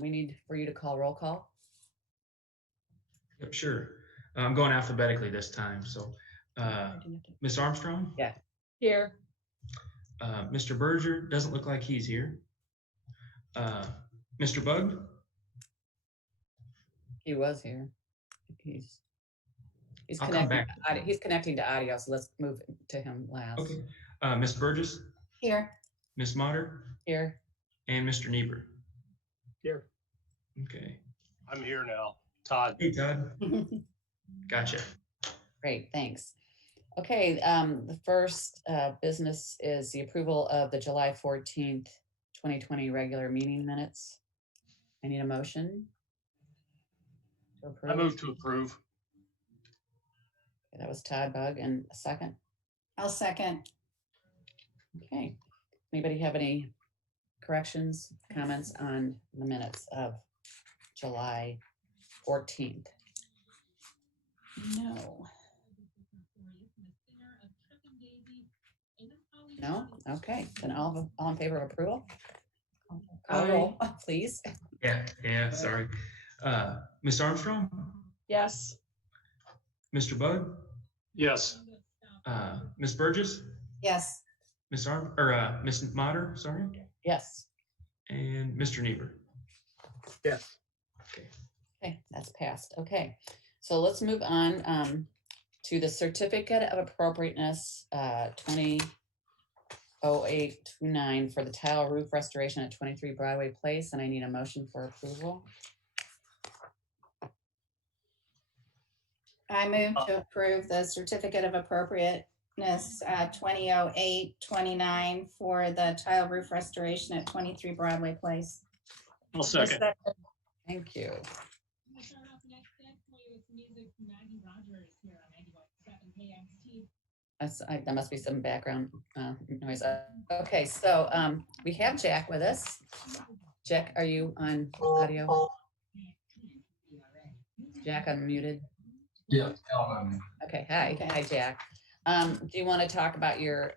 we need for you to call roll call. Yep, sure. I'm going alphabetically this time. So, Miss Armstrong? Yeah. Here. Mr. Berger doesn't look like he's here. Mr. Bug? He was here. He's I'll come connecting. back. He's connecting to audio, so let's move to him last. Okay. Miss Burgess? Here. Miss Motter? Here. And Mr. Niebuhr? Here. Okay. I'm here now. Todd. Hey, Todd. Gotcha. Great, thanks. Okay, the first business is the approval of the July 14th, 2020 regular meeting minutes. I need a motion to approve. I move to approve. Okay, that was Todd Bug, and a second. I'll second. Okay, anybody have any corrections, comments on the minutes of July 14th? No. No? Okay, then all in favor of approval? Call roll, please. Yeah, sorry. Miss Armstrong? Yes. Mr. Bug? Yes. Miss Burgess? Yes. Miss Motter, sorry? Yes. And Mr. Niebuhr? Yes. Okay, that's passed. Okay, so let's move on to the certificate of appropriateness 200829 for the tile roof restoration at 23 Broadway Place, and I need a motion for approval. I move to approve the certificate of appropriateness 200829 for the tile roof restoration at 23 Broadway Place. I'll second. Thank you. There must be some background noise. Okay, so we have Jack with us. Jack, are you on audio? Jack unmuted? Yeah. Okay, hi. Okay. Hi, Jack. Do you want to talk about your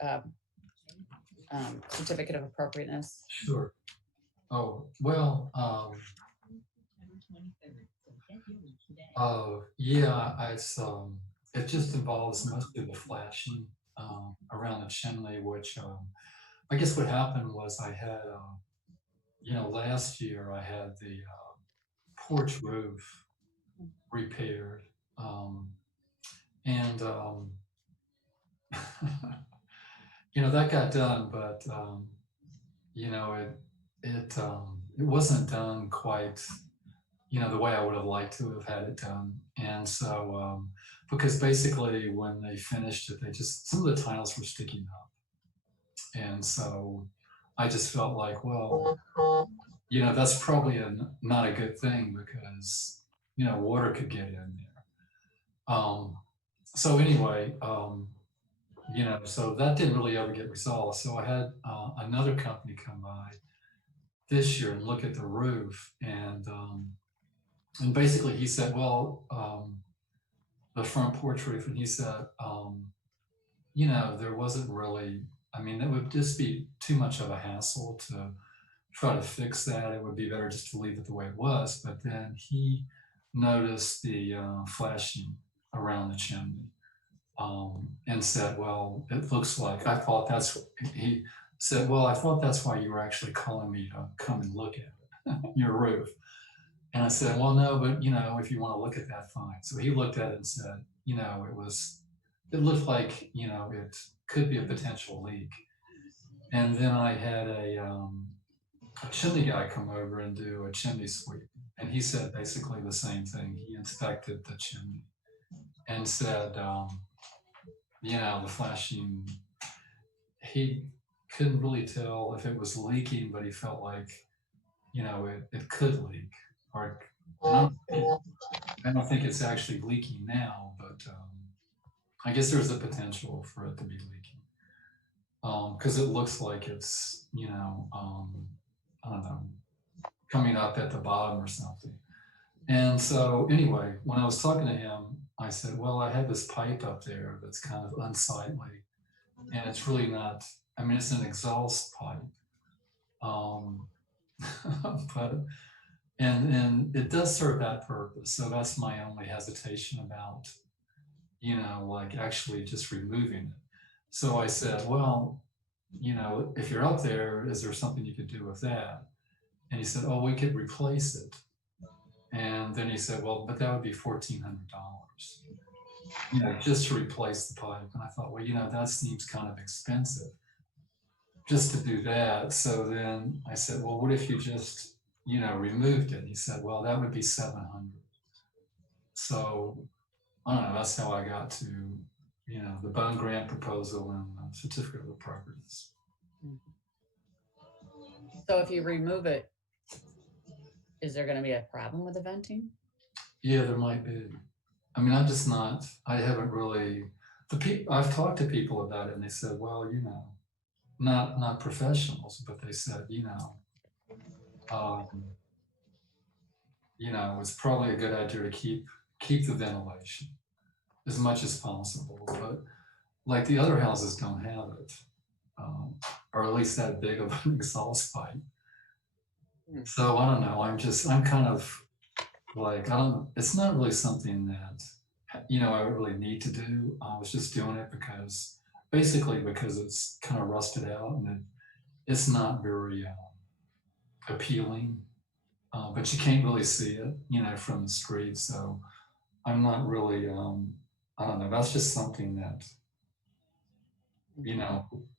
certificate of appropriateness? Sure. Oh, well, yeah, it just involves mostly the flashing around the chimney, which I guess what happened was I had, last year I had the porch roof repaired, and that got done, but it wasn't done quite the way I would have liked to have had it done. And so because basically when they finished it, some of the tiles were sticking up, and so I just felt like, well, that's probably not a good thing, because water could get in there. So anyway, so that didn't really ever get resolved. So I had another company come by this year and look at the roof, and basically he said, well, the front porch roof, and he said, there wasn't really, it would just be too much of a hassle to try to fix that. It would be better just to leave it the way it was. But then he noticed the flashing around the chimney, and said, well, it looks like, he said, well, I thought that's why you were actually calling me to come and look at it, your roof. And I said, well, no, but if you want to look at that, fine. So he looked at it and said, it looked like, it could be a potential leak. And then I had a chimney guy come over and do a chimney sweep. And he said basically the same thing. He inspected the chimney and said, the flashing, he couldn't really tell if it was leaking, but he felt like, it could leak. Or I don't think it's actually leaking now, but I guess there's a potential for it to be leaking, because it looks like it's, I don't know, coming up at the bottom or something. And so anyway, when I was talking to him, I said, well, I have this pipe up there that's kind of unsightly, and it's really not, it's an exhaust pipe. But And it does serve that purpose. So that's my only hesitation about, like actually just removing it. So I said, well, if you're up there, is there something you could do with that? And he said, oh, we could replace it. And then he said, well, but that would be $1,400, just to replace the pipe. And I thought, well, that seems kind of expensive just to do that. So then I said, well, what if you just, removed it? And he said, well, that would be 700. So I don't know, that's how I got to, the bond grant proposal and the certificate of appropriateness. So if you remove it, is there going to be a problem with the venting? Yeah, there might be. I mean, I haven't really, I've talked to people about it and they said, well, not professionals, but they said, it's probably a good idea to keep the ventilation as much as possible. But like the other houses don't have it, or at least that big of an exhaust pipe. So I don't know. I'm kind of like, it's not really something that, I really need to do. I was just doing it because it's kind of rusted out and it's not very appealing, but you can't really see it, from the street. So I'm not really, I don't know. That's just something that,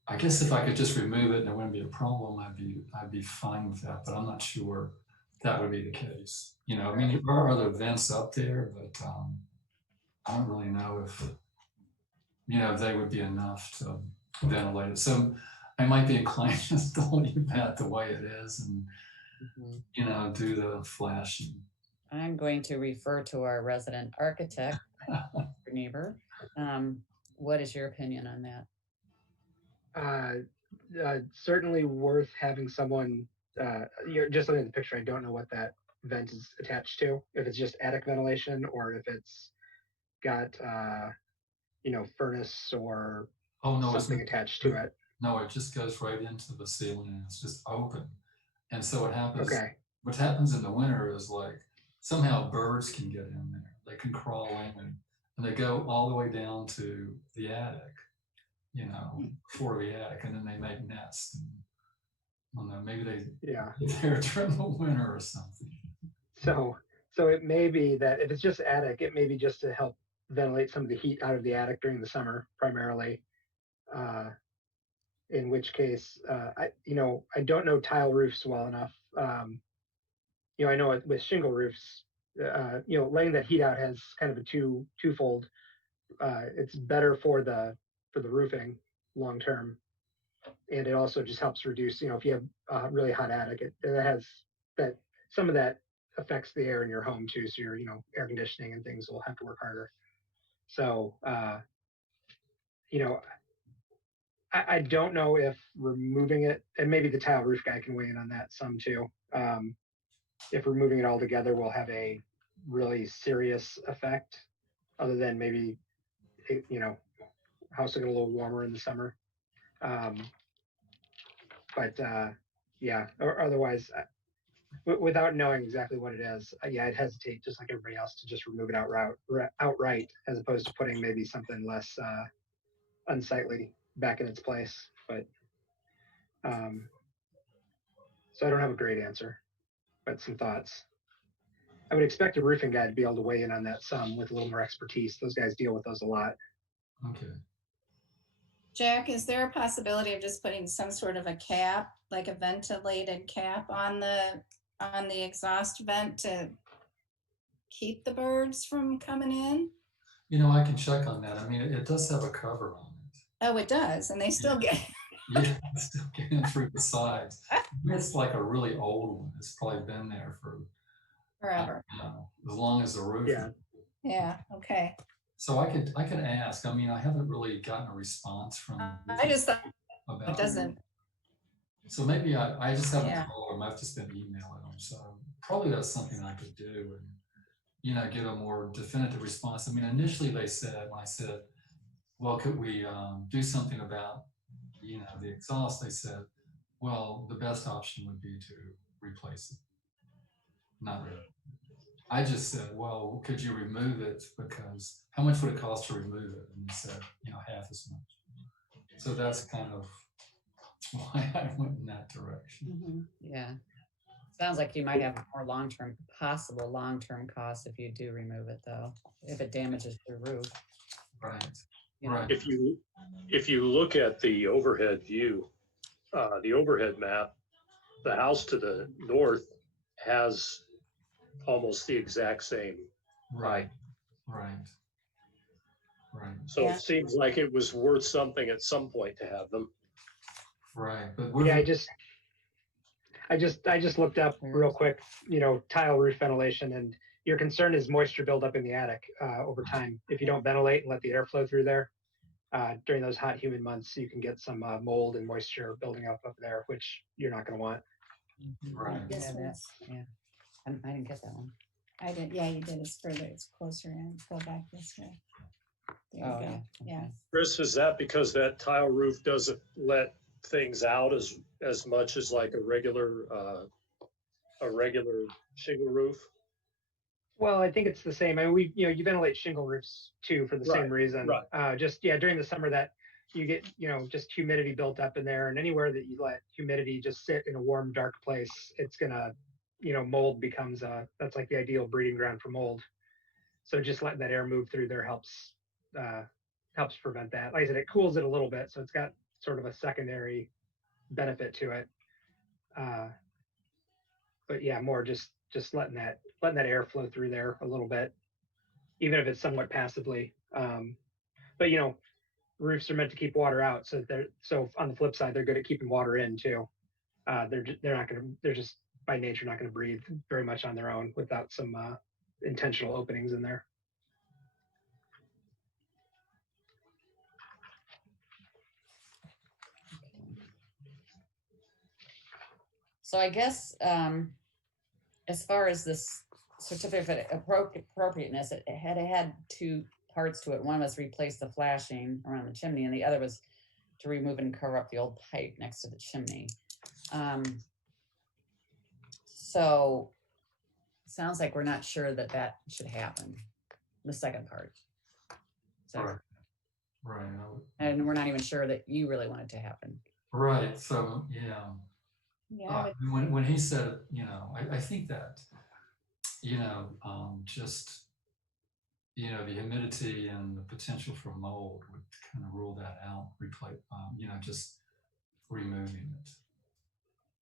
I guess if I could just remove it and it wouldn't be a problem, I'd be fine with that. But I'm not sure that would be the case. I mean, there are other vents up there, but I don't really know if they would be enough to ventilate it. So I might be inclined just to leave that the way it is and do the flashing. I'm going to refer to our resident architect, neighbor. What is your opinion on that? Certainly worth having someone. You're just looking at the picture. I don't know what that vent is attached to. If it's just attic ventilation, or if it's got furnace or something attached to it. No, it just goes right into the ceiling and it's just open. And so what happens? Okay. What happens in the winter is like somehow birds can get in there. They can crawl in and they go all the way down to the attic. For the attic, and then they make nests. And, I don't know, maybe they're during the winter or something. So it may be that if it's just attic, it may be just to help ventilate some of the heat out of the attic during the summer, primarily. In which case, I don't know tile roofs well enough. I know with shingle roofs, laying that heat out has kind of a twofold. It's better for the roofing long term, and it also just helps reduce. If you have a really hot attic, it has that some of that affects the air in your home too. So your air conditioning and things will have to work harder. So I don't know if removing it, and maybe the tile roof guy can weigh in on that some too. If removing it altogether will have a really serious effect, other than maybe house will get a little warmer in the summer. Or otherwise, without knowing exactly what it is, I'd hesitate, just like everybody else, to just remove it outright, as opposed to putting maybe something less unsightly back in its place. But so I don't have a great answer, but some thoughts. I would expect a roofing guy to be able to weigh in on that some with a little more expertise. Those guys deal with those a lot. Okay. Jack, is there a possibility of just putting some sort of a cap, like a ventilated cap on the exhaust vent to keep the birds from coming in? I can check on that. I mean, it does have a cover on it. Oh, it does, and they still get. Yeah, it's still getting through the sides. It's like a really old one. It's probably been there for Forever. As long as the roof. Yeah. Okay. So I could ask. I mean, I haven't really gotten a response from. I just thought about it doesn't. So maybe I just haven't called them. I've just been emailing them. So probably that's something I could do and get a more definitive response. I mean, initially they said, when I said, well, could we do something about the exhaust? They said, well, the best option would be to replace it. Not really. I just said, well, could you remove it? Because how much would it cost to remove it? And he said, half as much. So that's kind of why I went in that direction. Mhm. Yeah. Sounds like you might have more possible long-term costs if you do remove it, though, if it damages your roof. Right. You know? Right. If you look at the overhead view, the overhead map, the house to the north has almost the exact same Right. height. Right. Right. So Yeah. it seems like it was worth something at some point to have them. Right. But Yeah, I just looked up real quick, tile roof ventilation, and your concern is moisture buildup in the attic over time. If you don't ventilate and let the air flow through there during those hot, humid months, you can get some mold and moisture building up there, which you're not going to want. Right. This Yeah, one's, I didn't get that one. I did, yeah, you did. It's further, it's closer in. Go back this way. There you Oh, go. yeah. Yeah. Okay. Chris, is that because that tile roof doesn't let things out as much as like a regular shingle roof? Well, I think it's the same. I mean, you ventilate shingle roofs too for the same reason. right. During the summer that you get, just humidity built up in there, and anywhere that you let humidity just sit in a warm, dark place, it's gonna, mold becomes that's like the ideal breeding ground for mold. So just letting that air move through there helps prevent that. Like I said, it cools it a little bit, so it's got sort of a secondary benefit to it. But yeah, more just letting that air flow through there a little bit, even if it's somewhat passively. But roofs are meant to keep water out, so on the flip side, they're good at keeping water in too. They're just by nature not going to breathe very much on their own without some intentional openings in there. So I guess as far as this certificate of appropriateness, it had two parts to it. One was replace the flashing around the chimney, and the other was to remove and cover up the old pipe next to the chimney. So it sounds like we're not sure that should happen. The second part. So, Right. Right. and we're not even sure that you really want it to happen. Right. So yeah. Yeah. When he said, I think that, just, the humidity and the potential for mold would kind of rule that out, just removing it.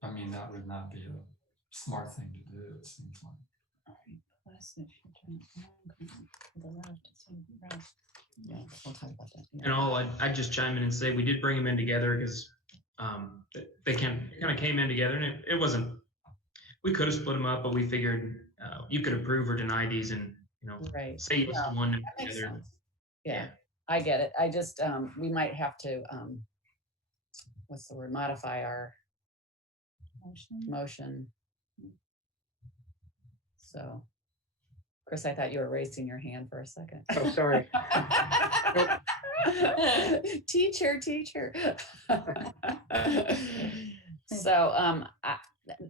I mean, that would not be a smart thing to do, it seems like. Yeah, we'll talk about that. Yeah. And I'd just chime in and say we did bring them in together because they kind of came in together, and it wasn't. We could have split them up, but we figured you could approve or deny these, and say yes to one and That makes together. sense. Yeah, I get it. I just we might have to what's the word? Modify our motion. So, Chris, I thought you were raising your hand for a second. Oh, sorry. Teacher. So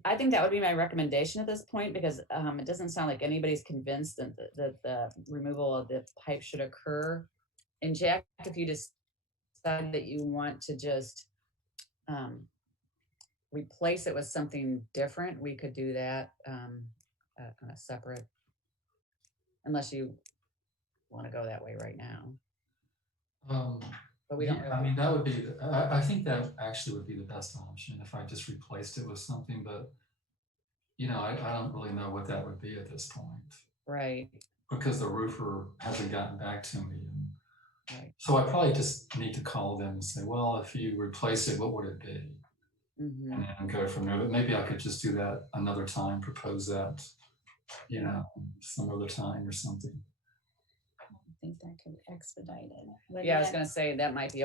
I think that would be my recommendation at this point, because it doesn't sound like anybody's convinced that the removal of the pipe should occur. And Jack, if you decide that you want to just replace it with something different, we could do that on a separate, unless you want to go that way right now. But we don't really. I mean, that would be, I think that actually would be the best option if I just replaced it with something, but I don't really know what that would be at this point. Right. Because the roofer hasn't gotten back to me. And right. So I probably just need to call them and say, well, if you replace it, what would it be? Mm-hmm. And then go from there. But maybe I could just do that another time, propose that, some other time or something. I think that could expedite it. Yeah, I was going to say we might be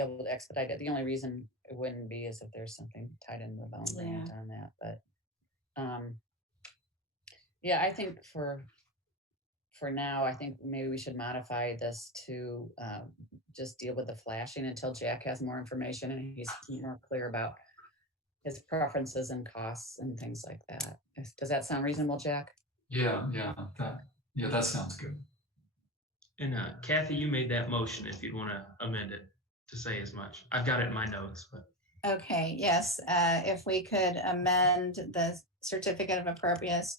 able to expedite it. The only reason it wouldn't be is if there's something tied in the bone band on that. But yeah, I think for now, I think maybe we should modify this to just deal with the flashing until Jack has more information and he's more clear about his preferences and costs and things like that. Does that sound reasonable, Jack? Yeah, that sounds good. And Kathy, you made that motion if you'd want to amend it to say as much. I've got it in my notes, but. Okay, yes, if we could amend the certificate of appropriateness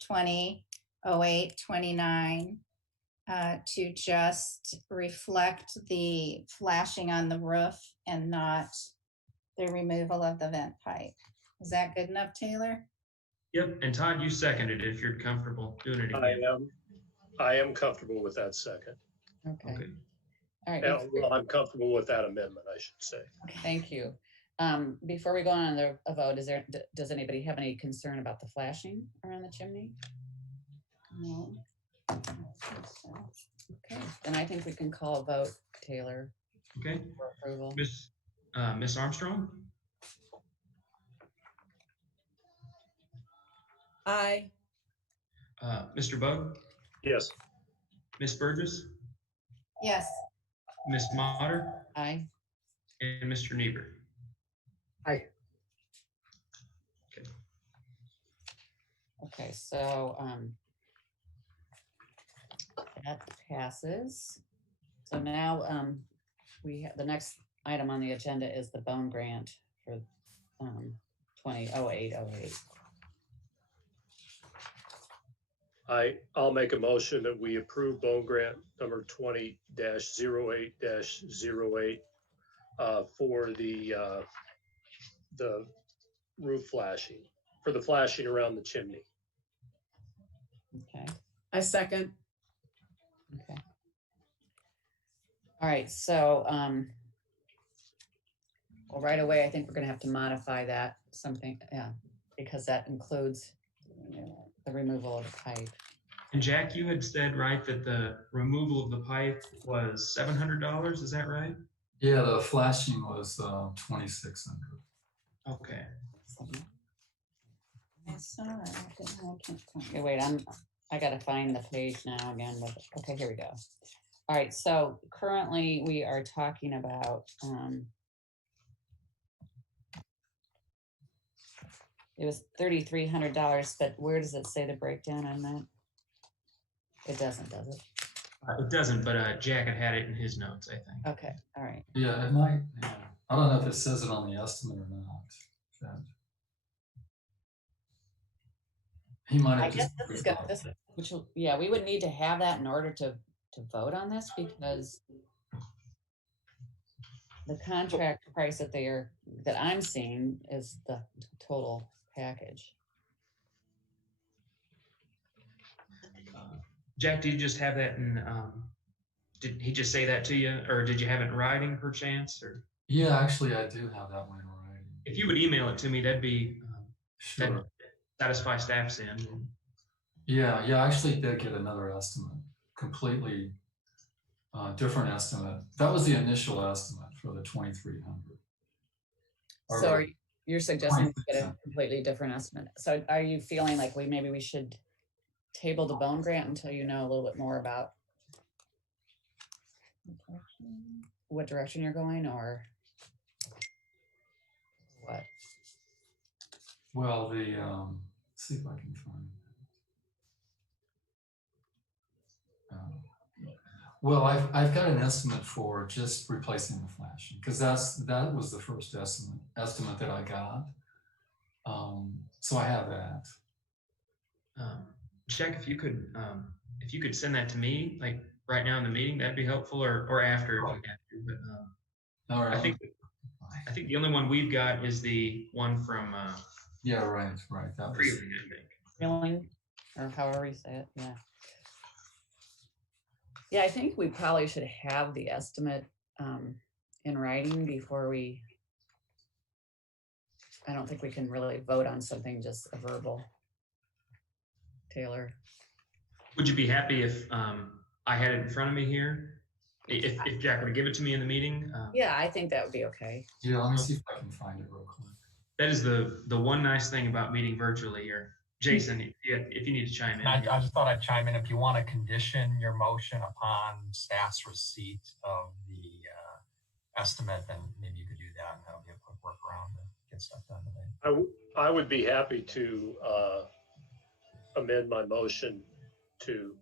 2008-29 to just reflect the flashing on the roof and not the removal of the vent pipe. Is that good enough, Taylor? Yep, and Todd, you seconded it if you're comfortable doing it again. I am comfortable with that second. Okay. All right. Well, I'm comfortable with that amendment, I should say. Okay, thank you. Before we go on a vote, does anybody have any concern about the flashing around the chimney? No. Okay, then I think we can call a vote, Taylor. Okay. For approval. Miss Armstrong? Aye. Mr. Bug? Yes. Miss Burgess? Yes. Miss Motter? Aye. And Mr. Niebuhr? Aye. Okay. Okay, so that passes. So now we have the next item on the agenda is the bone grant for 2008-08. I'll make a motion that we approve bone grant number 20-08-08 for the roof flashing, for the flashing around the chimney. Okay. I second. Okay. All right, so well, right away, I think we're gonna have to modify that something, yeah, because that includes the removal of the pipe. And Jack, you had said, right, that the removal of the pipe was $700, is that right? Yeah, the flashing was 2,600. Okay. I saw it. I can't find Okay, wait, I gotta find the page now again, but okay, here we go. All right, so currently we are talking about it was $3,300, but where does it say the breakdown on that? It doesn't, does it? It doesn't, but Jack had it in his notes, I think. Okay, all right. Yeah, it might. Yeah. I don't know if it says it on the estimate or not. He might have. I guess this is good. Yeah, we would need to have that in order to vote on this because the contract price that I'm seeing is the total package. Jack, did you just have that in, did he just say that to you, or did you have it in writing perchance? Or Yeah, actually, I do have that one in writing. if you would email it to me, that'd be Sure. that'd satisfy staff's end. Yeah, I actually did get another estimate, completely different estimate. That was the initial estimate for the 2,300. So you're suggesting we get a completely different estimate. So are you feeling like maybe we should table the bone grant until you know a little bit more about what direction you're going or what? Well, let's see if I can find it. Well, I've got an estimate for just replacing the flashing because that was the first estimate that I got. So I have that. Jack, if you could send that to me, like right now in the meeting, that'd be helpful, or after if you have to. But All right. I think the only one we've got is the one from Yeah, right. That was Freeling, I think. Feeling, or however you say it, yeah. Yeah, I think we probably should have the estimate in writing before I don't think we can really vote on something just a verbal. Taylor. Would you be happy if I had it in front of me here? If Jack were to give it to me in the meeting? Yeah, I think that would be okay. Yeah, let me see if I can find it real quick. That is the one nice thing about meeting virtually here. Jason, if you need to chime in. I just thought I'd chime in. If you want to condition your motion upon staff's receipt of the estimate, then maybe you could do that and that'll be a quick workaround. get stuff done today. I would be happy to amend my motion to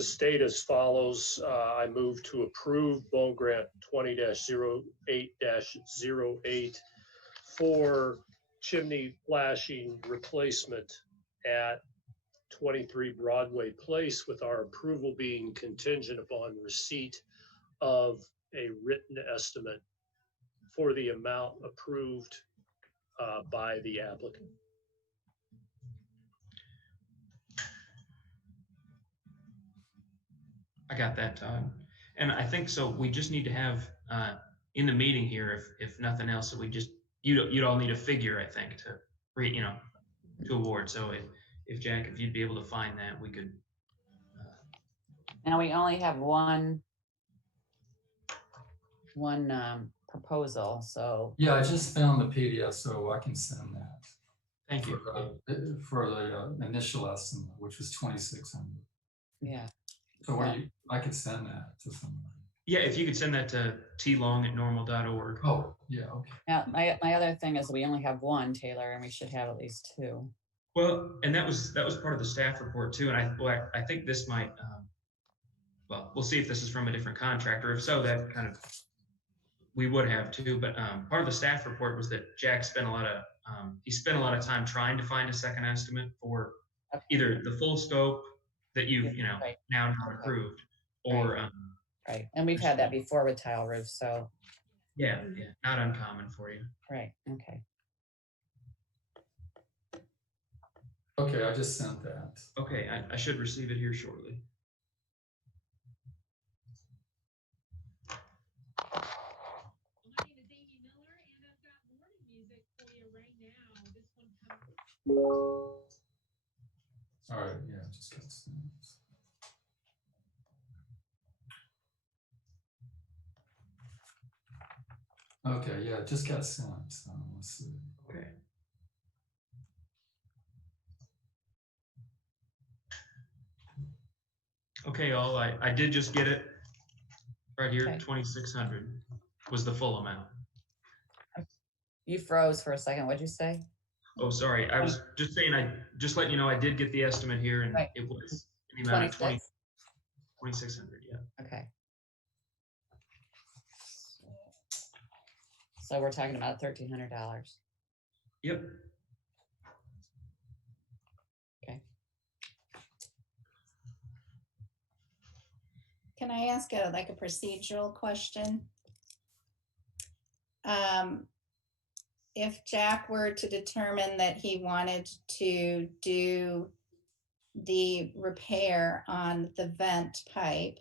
state as follows. I move to approve Bone Grant 20-08-08 for chimney flashing replacement at 23 Broadway Place, with our approval being contingent upon receipt of a written estimate for the amount approved by the applicant. I got that, Todd. And I think so. We just need to have in the meeting here, if nothing else, that we just you'd all need a figure, I think, to to award. So if Jack, if you'd be able to find that, we could. Now we only have one proposal, so Yeah, I just found the PDF, so I can send that. Thank you. For the initial estimate, which was 2,600. yeah. So I could send that to somebody. Yeah, if you could send that to tlong@normal.org. Oh, yeah, okay. Now, my other thing is we only have one, Taylor, and we should have at least two. Well, and that was part of the staff report too. And I think this might. Well, we'll see if this is from a different contractor. If so, that kind of we would have two. But part of the staff report was that Jack spent a lot of time trying to find a second estimate for either the full scope that you've Right. now not approved, or Right, and we've had that before with tile roofs, so yeah, not uncommon for you. right, okay. Okay, I just sent that. Okay, I should receive it here shortly. My name is Amy Miller, and I've got morning music for you right now. This one comes. All right, yeah, just got sent. Okay, yeah, it just got sent. Let's see. Okay. Okay, all I did just get it right here. Okay. 2,600 was the full amount. You froze for a second, what'd you say? Oh, sorry. I was just saying, I just letting you know I did get the estimate here, and Right. it was in the amount of 26? 2,600. Yeah. Okay. So we're talking about $1,300. Yep. Can I ask a procedural question? If Jack were to determine that he wanted to do the repair on the vent pipe,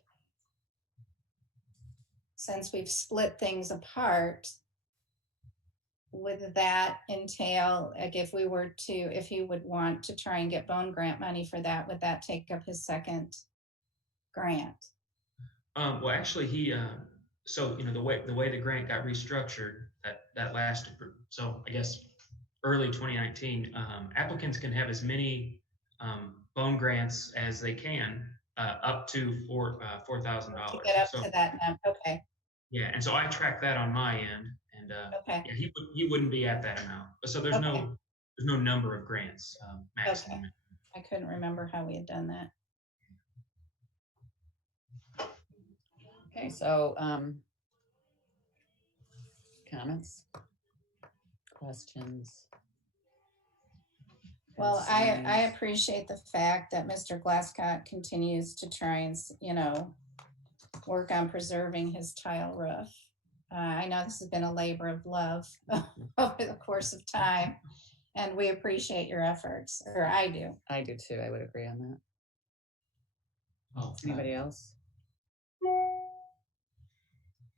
since we've split things apart, would that entail, if he would want to try and get Bone Grant money for that, would that take up his second grant? Well, actually, he so the way the grant got restructured, that lasted so I guess early 2019. Applicants can have as many bone grants as they can, up to $4,000. To get up to that number, okay. Yeah, and so I tracked that on my end, and Okay. yeah, he wouldn't be at that amount. So there's no number of grants maximum. Okay. I couldn't remember how we had done that. Okay, so comments, questions? Well, I concerns? appreciate the fact that Mr. Glasscock continues to try and, work on preserving his tile roof. I know this has been a labor of love over the course of time, and we appreciate your efforts, or I do. I do too, I would agree on that. Oh, Anybody else?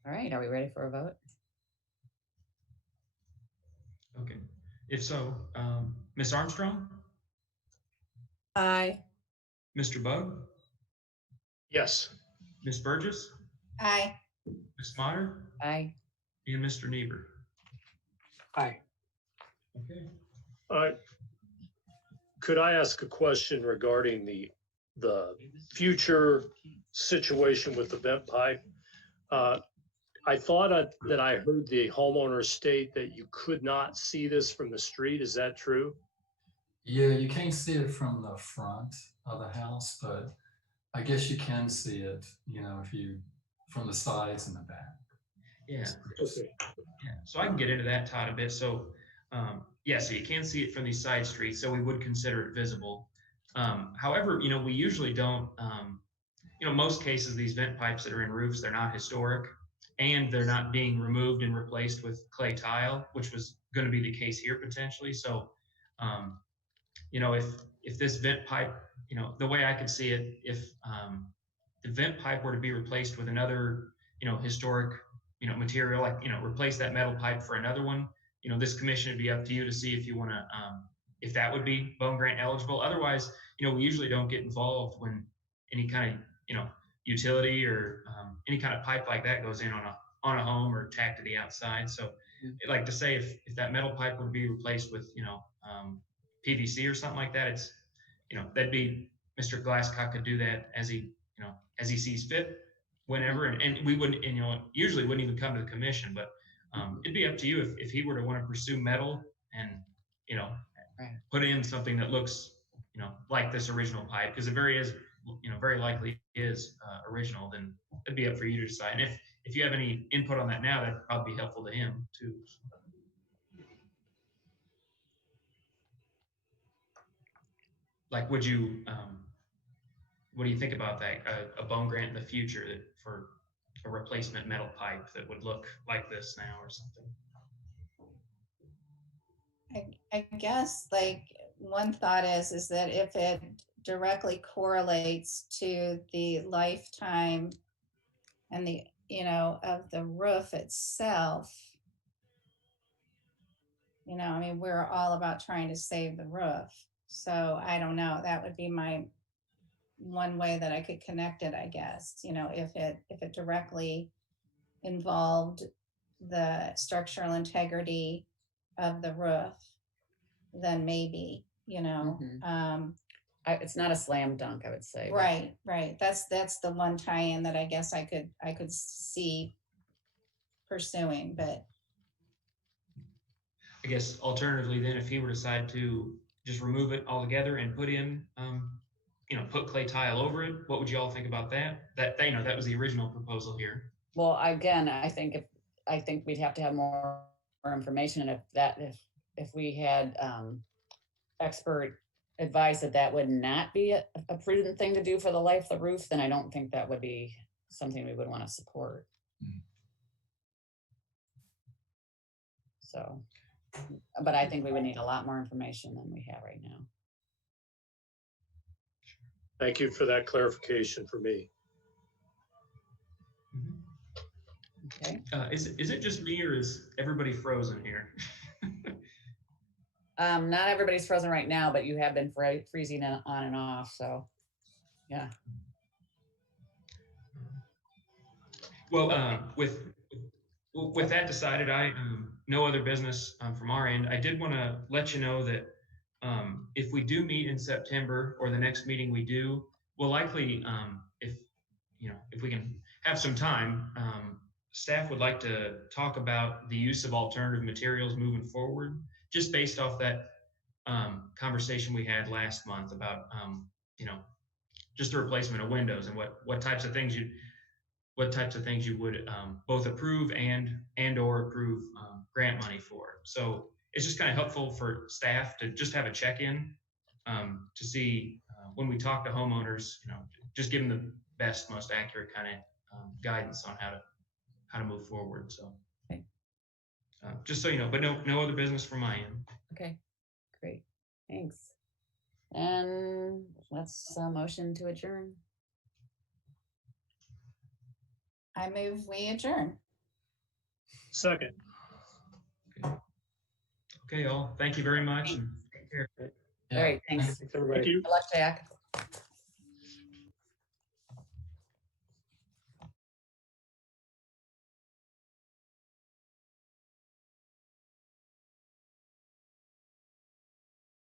All right, are we ready for a vote? Okay. If so, Ms. Armstrong, Aye. Mr. Bug, Yes. Ms. Burgess, Aye. Ms. Motter, Aye. and Mr. Niebuhr. Aye. Okay. Could I ask a question regarding the future situation with the vent pipe? I thought that I heard the homeowner state that you could not see this from the street. Is that true? Yeah, you can't see it from the front of the house, but I guess you can see it, if you from the sides and the back. Yeah. Okay. Yeah, so I can get into that, Todd, a bit. So, yeah, so you can see it from these side streets, so we would consider it visible. However, we usually don't. Most cases, these vent pipes that are in roofs, they're not historic, and they're not being removed and replaced with clay tile, which was going to be the case here potentially. So, um, if this vent pipe, the way I could see it, if the vent pipe were to be replaced with another, historic, material, like, replace that metal pipe for another one, this commission would be up to you to see if you want to, if that would be bone grant eligible. Otherwise, we usually don't get involved when any kind of, utility or any kind of pipe like that goes in on a home or tacked to the outside. So, like to say, if that metal pipe would be replaced with, PVC or something like that, it's, that'd be Mr. Glasscock could do that as he sees fit whenever. And we wouldn't, usually wouldn't even come to the commission, but it'd be up to you if he were to want to pursue metal and, put in something that looks, like this original pipe, because it very likely is original, then it'd be up for you to decide. And if you have any input on that now, that'd probably be helpful to him too. Like, what do you think about that? A bone grant in the future for a replacement metal pipe that would look like this now or something? I guess like one thought is that if it directly correlates to the lifetime and the, of the roof itself, I mean, we're all about trying to save the roof. So I don't know, that would be my one way that I could connect it, I guess, if it directly involved the structural integrity of the roof, then maybe, It's not a slam dunk, I would say. right. That's the one tie-in that I guess I could see pursuing, but I guess alternatively, then, if he were to decide to just remove it altogether and put in, put clay tile over it, what would you all think about that? That was the original proposal here. Well, again, I think we'd have to have more information, and if we had expert advice that would not be a prudent thing to do for the life of the roof, then I don't think that would be something we would want to support. So, but I think we would need a lot more information than we have right now. Thank you for that clarification for me. Okay. Is it just me, or is everybody frozen here? Not everybody's frozen right now, but you have been freezing on and off. So, yeah. Well, with that decided, I no other business from our end. I did want to let you know that if we do meet in September, or the next meeting we do, we'll likely, if we can have some time, staff would like to talk about the use of alternative materials moving forward, just based off that conversation we had last month about, just the replacement of windows and what types of things you would both approve and or approve grant money for. So it's just kind of helpful for staff to just have a check-in to see when we talk to homeowners, just give them the best, most accurate kind of guidance on how to move forward. So okay. Just so you know, but no other business from my end. Okay, great, thanks. And let's motion to adjourn. I move we adjourn. Second. Okay, all. Thank you very much. And take care. All right, thanks. Thanks, everybody. Good luck, Jack.